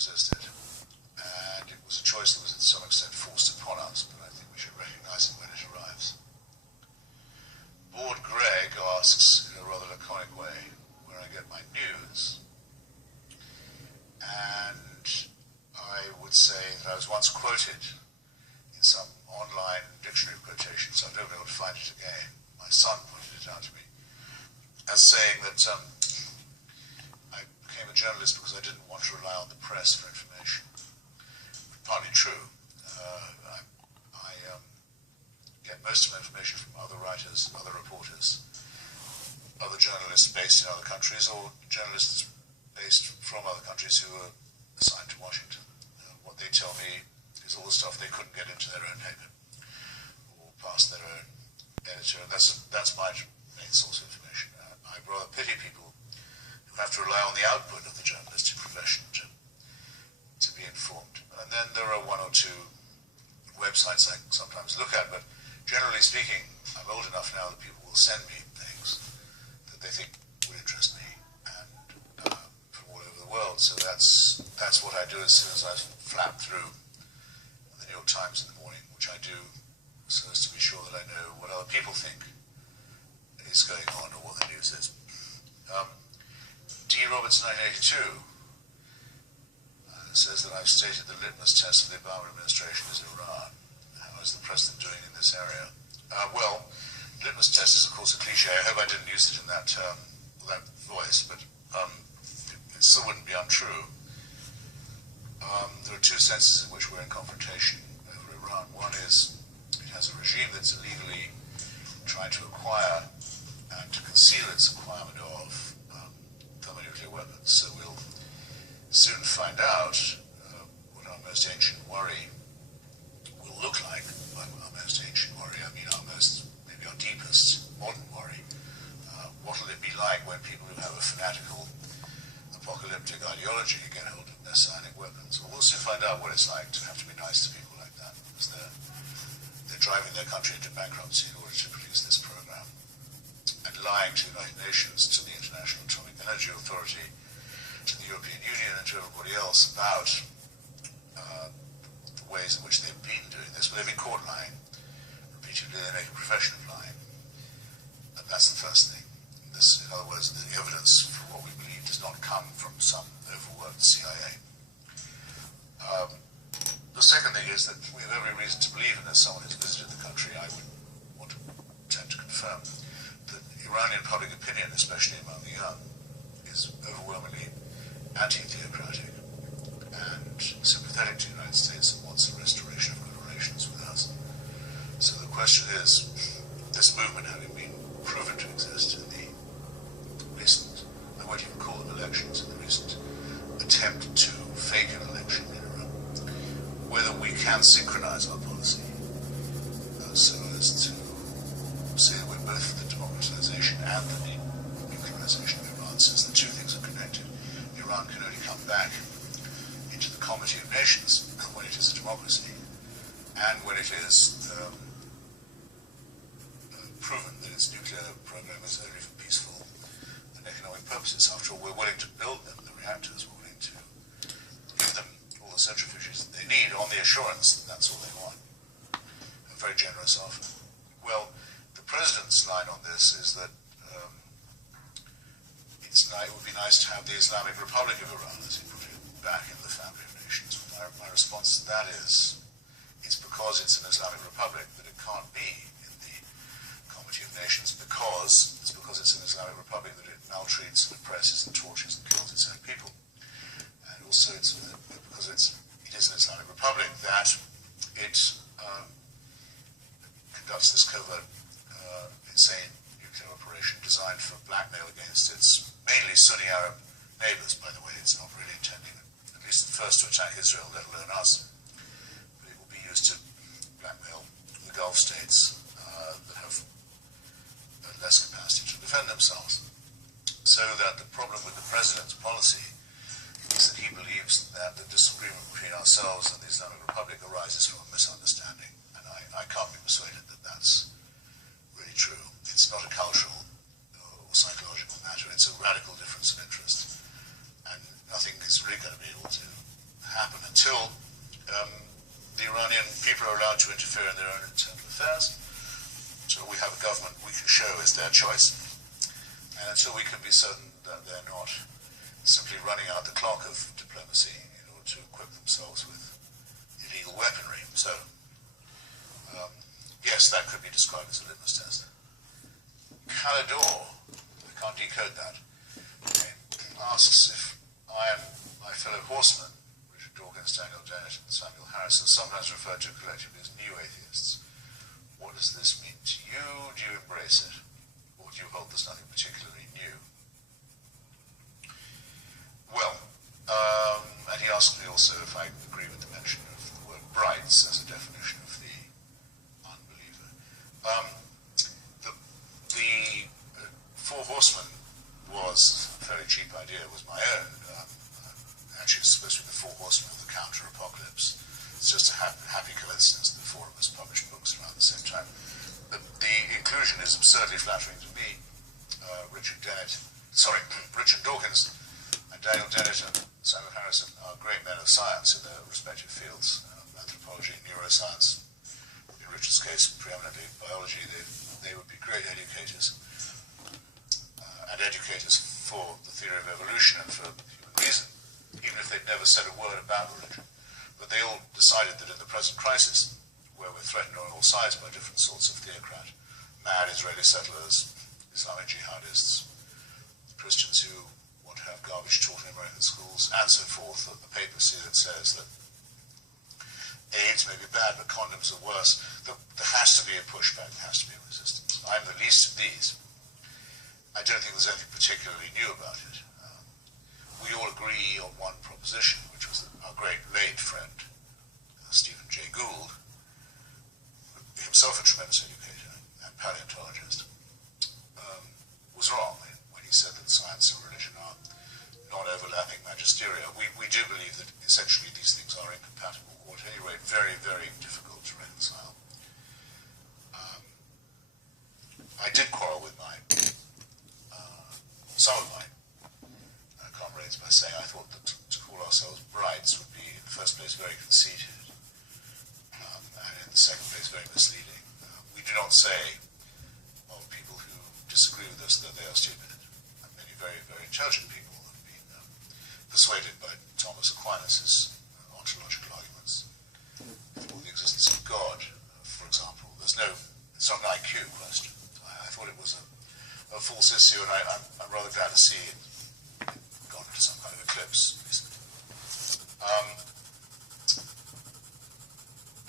resist it. And it was a choice that was to some extent forced upon us, but I think we should recognize it when it arrives. Lord Greg asks, in a rather laconic way, where I get my news. And I would say that I was once quoted in some online dictionary of quotations, I don't know how to find it again. My son pointed it out to me, as saying that I became a journalist because I didn't want to rely on the press for information. Partly true. I get most of my information from other writers, other reporters, other journalists based in other countries, or journalists based from other countries who are assigned to Washington. What they tell me is all the stuff they couldn't get into their own paper or past their own editor, and that's my main source of information. I rather pity people who have to rely on the output of the journalistic profession to be informed. And then there are one or two websites I sometimes look at, but generally speaking, I'm old enough now that people will send me things that they think would interest me, and from all over the world. So that's what I do as soon as I flap through the New York Times in the morning, which I do so as to be sure that I know what other people think is going on or what the news is. D. Roberts 982 says that I've stated the litmus test of the Obama administration is Iran. How is the president doing in this area? Well, litmus test is of course a cliche. I hope I didn't use it in that voice, but it still wouldn't be untrue. There are two senses in which we're in confrontation over Iran. One is it has a regime that's illegally trying to acquire and to conceal its acquirement of thermonuclear weapons. So we'll soon find out what our most ancient worry will look like. By our most ancient worry, I mean maybe our deepest modern worry. What will it be like when people who have a fanatical apocalyptic ideology get hold of messianic weapons? We'll soon find out what it's like to have to be nice to people like that, because they're driving their country into bankruptcy in order to produce this program, and lying to the United Nations, to the International Atomic Energy Authority, to the European Union, and to everybody else about the ways in which they've been doing this. But they've been caught lying. Repeatedly, they make a profession of lying. And that's the first thing. This, in other words, the evidence for what we believe does not come from some overworked CIA. The second thing is that we have every reason to believe, and as someone who's visited the country, I would want to attempt to confirm, that Iranian public opinion, especially among the young, is overwhelmingly anti-theocratic and sympathetic to the United States and wants the restoration of good relations with us. So the question is, this movement having been proven to exist in the recent, I won't even call them elections, in the recent attempt to fake an election in Iran, whether we can synchronize our policy so as to say that we're both for the democratization and the denuclearization of Iran, since the two things are connected. Iran can only come back into the comity of nations when it is a democracy, and when it is proven that its nuclear program is only for peaceful and economic purposes. After all, we're willing to build them, the reactors, we're willing to give them all the centrifuges that they need on the assurance that that's all they want. A very generous offer. Well, the president's line on this is that it would be nice to have the Islamic Republic of Iran, as he put it, back in the family of nations. My response to that is, it's because it's an Islamic Republic that it can't be in the Comity of Nations, because it's an Islamic Republic that it maltreats and oppresses and tortures and kills its own people. And also it's because it is an Islamic Republic that it conducts this covert, insane nuclear operation designed for blackmail against its mainly Sunni Arab neighbors. By the way, it's not really intending, at least at first, to attack Israel, let alone us. But it will be used to blackmail the Gulf states that have less capacity to defend themselves. So that the problem with the president's policy is that he believes that the disagreement between ourselves and the Islamic Republic arises from a misunderstanding. And I can't be persuaded that that's really true. It's not a cultural or psychological matter. It's a radical difference of interest. And nothing is really going to be able to happen until the Iranian people are allowed to interfere in their own internal affairs. So we have a government we can show is their choice, and until we can be certain that they're not simply running out the clock of diplomacy in order to equip themselves with illegal weaponry. So, yes, that could be described as a litmus test. Calidor, I can't decode that, asks if I and my fellow horsemen, Richard Dawkins, Daniel Dennett, and Samuel Harris, are sometimes referred to collectively as new atheists. What does this mean to you? Do you embrace it? Or do you hold there's nothing particularly new? Well, and he asked me also if I agree with the mention of the word brights as a definition of the unbeliever. The Four Horsemen was a fairly cheap idea, was my own. Actually, it's supposed to be the Four Horsemen of the Counter-Apocalypse. It's just a happy coincidence that the four of us published books around the same time. The inclusion is absurdly flattering to me. Richard Dawkins and Daniel Dennett and Samuel Harris are great men of science in their respective fields, anthropology, neuroscience. In Richard's case, preeminently biology. They would be great educators, and educators for the theory of evolution and for human reason, even if they'd never said a word about religion. But they all decided that in the present crisis, where we're threatened on all sides by different sorts of theocrat, mad Israeli settlers, Islamic jihadists, Christians who want to have garbage taught in American schools, and so forth, that the papacy that says that AIDS may be bad, but condoms are worse, there has to be a pushback, there has to be a resistance. I'm the least of these. I don't think there's anything particularly new about it. We all agree on one proposition, which was that our great late friend, Stephen Jay Gould, himself a tremendous educator and paleontologist, was wrong when he said that science and religion are non-overlapping magisteria. We do believe that essentially these things are incompatible, or at any rate very, very difficult to reconcile. I did quarrel with some of my comrades by saying I thought that to call ourselves brights would be, in the first place, very conceited, and in the second place, very misleading. We do not say of people who disagree with us that they are stupid. And many very, very intelligent people have been persuaded by Thomas Aquinas' ontological arguments for the existence of God, for example. It's not an IQ question. I thought it was a false issue, and I'm rather glad to see it gone into some kind of eclipse recently.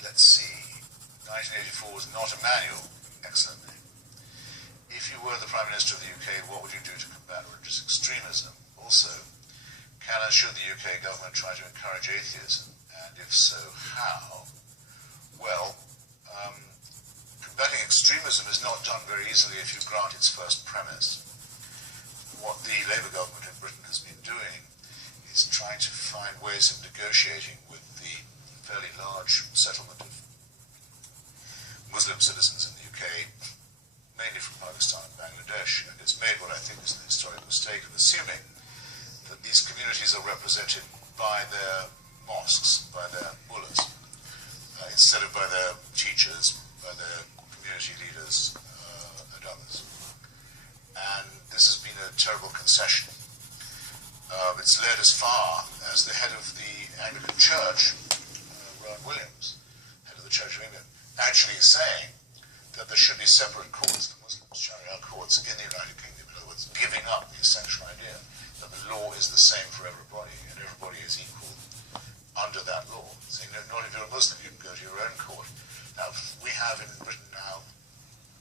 Let's see. 1984 was not a manual. Excellent name. If you were the Prime Minister of the UK, what would you do to combat religious extremism? Also, can and should the UK government try to encourage atheism? And if so, how? Well, combating extremism is not done very easily if you grant its first premise. What the Labour government in Britain has been doing is trying to find ways of negotiating with the fairly large settlement of Muslim citizens in the UK, mainly from Pakistan and Bangladesh, and it's made what I think is the historic mistake of assuming that these communities are represented by their mosques, by their mullahs, instead of by their teachers, by their community leaders, and others. And this has been a terrible concession. It's led as far as the head of the Anglican Church, Rowan Williams, head of the Church of England, actually saying that there should be separate courts, the Muslim Sharia courts in the United Kingdom. In other words, giving up the essential idea that the law is the same for everybody and everybody is equal under that law. Saying, no, not if you're a Muslim, you can go to your own court. Now, we have in Britain now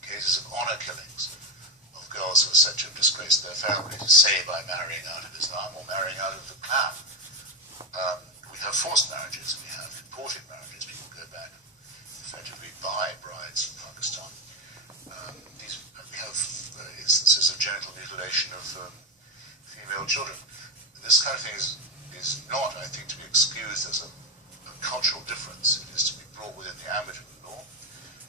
cases of honour killings of girls who are said to have disgraced their families, say by marrying out of Islam or marrying out of the Islam. We have forced marriages, we have imported marriages. People go back and effectively buy brides from Pakistan. We have instances of genital mutilation of female children. This kind of thing is not, I think, to be excused as a cultural difference. It is to be brought within the ambit of the law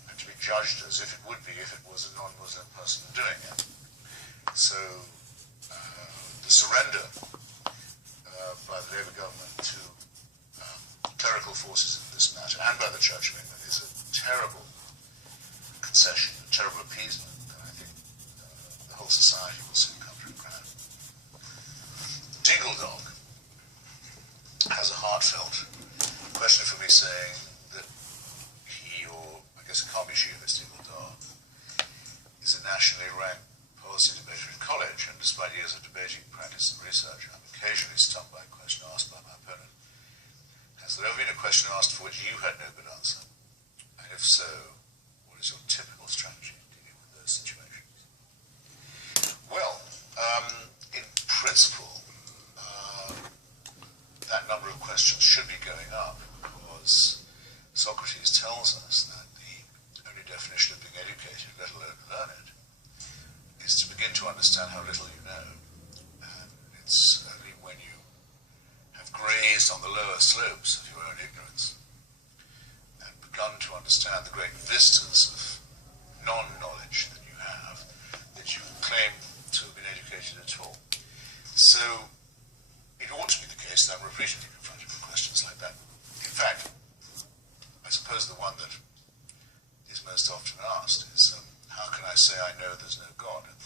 and to be judged as if it would be if it was a non-Muslim person doing it. So the surrender by the Labour government to forces in this matter, and by the Church of England, is a terrible concession, a terrible appeasement, and I think the whole society will soon come to a ground. Dingle Dog has a heartfelt question for me, saying that he, or I guess it can't be she, this Dingle Dog, is a nationally ranked policy debater in college, and despite years of debating, practice and research, I'm occasionally stumped by a question asked by my opponent. Has there ever been a question asked for which you had no good answer? And if so, what is your typical strategy in dealing with those situations? Well, in principle, that number of questions should be going up, because Socrates tells us that the only definition of being educated, let alone learned, is to begin to understand how little you know. And it's only when you have grazed on the lower slopes of your own ignorance and begun to understand the great vistas of non-knowledge that you have, that you claim to have been educated at all. So it ought to be the case that I'm repeatedly confronted with questions like that. In fact, I suppose the one that is most often asked is, how can I say I know there's no God? And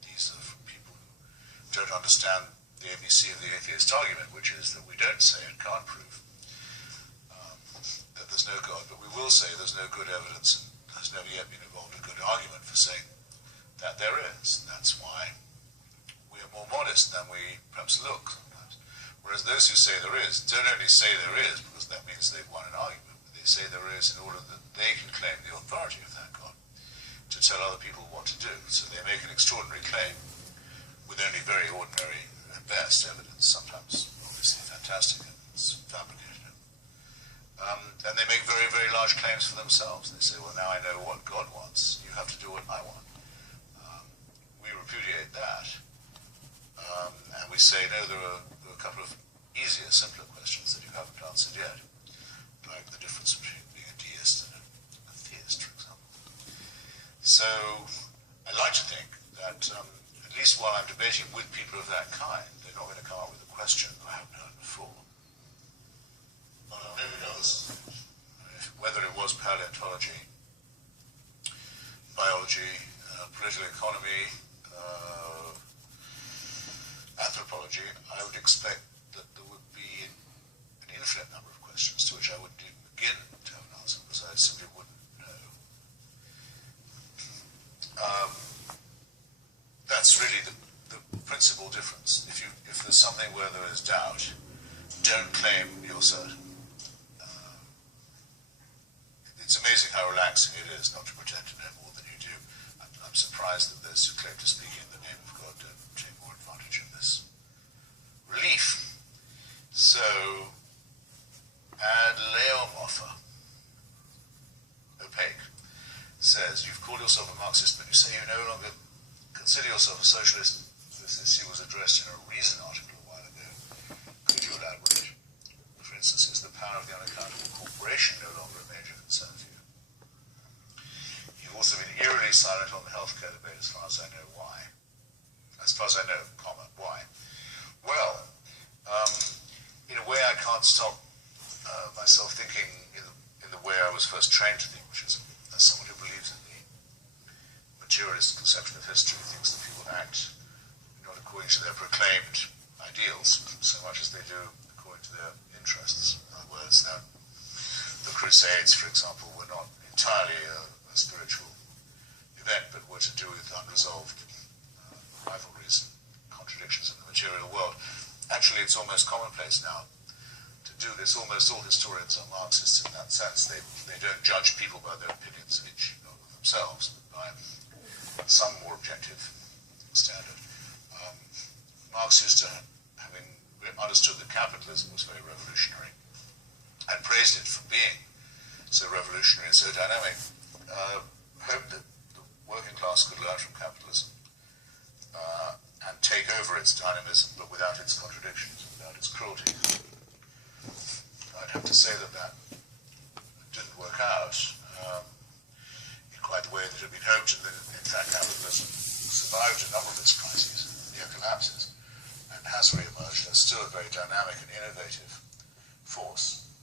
these are from people who don't understand the ABC of the atheist argument, which is that we don't say and can't prove that there's no God, but we will say there's no good evidence, and there's never yet been evolved a good argument for saying that there is. And that's why we are more modest than we perhaps look sometimes. Whereas those who say there is don't only say there is because that means they've won an argument, but they say there is in order that they can claim the authority of that God to tell other people what to do. So they make an extraordinary claim with only very ordinary, at best, evidence, sometimes obviously fantastic evidence, fabricated. And they make very, very large claims for themselves. They say, well, now I know what God wants, you have to do what I want. We repudiate that. And we say, no, there are a couple of easier, simpler questions that you haven't answered yet, like the difference between being a deist and a theist, for example. So I like to think that at least while I'm debating with people of that kind, they're not going to come up with a question that I haven't heard before. Maybe knows whether it was paleontology, biology, political economy, anthropology, I would expect that there would be an infinite number of questions to which I wouldn't even begin to have an answer, because I simply wouldn't know. That's really the principal difference. If there's something where there is doubt, don't claim you're certain. It's amazing how relaxing it is not to pretend to know more than you do. I'm surprised that those who claim to speak in the name of God don't take more advantage of this relief. So, Ad Leomotha, opaque, says, you've called yourself a Marxist, but you say you no longer consider yourself a socialist. This issue was addressed in a Reason article a while ago. Could you elaborate? For instance, is the power of the unaccountable corporation no longer a major concern for you? You've also been eerily silent on the healthcare debate, as far as I know. Why? As far as I know, comma, why? Well, in a way I can't stop myself thinking in the way I was first trained to think, which is as someone who believes in the materialist conception of history, thinks that people act not according to their proclaimed ideals, so much as they do according to their interests. In other words, that the Crusades, for example, were not entirely a spiritual event, but were to do with unresolved rivalries and contradictions in the material world. Actually, it's almost commonplace now to do this. Almost all historians are Marxists in that sense. They don't judge people by their opinions of each of themselves, but by some more objective standard. Marx used to, having understood that capitalism was very revolutionary, and praised it for being so revolutionary and so dynamic, hoped that the working class could learn from capitalism and take over its dynamism, but without its contradictions, without its cruelty. I'd have to say that didn't work out in quite the way that had been hoped, and that in fact capitalism survived a number of its crises, near collapses, and has re-emerged as still a very dynamic and innovative force.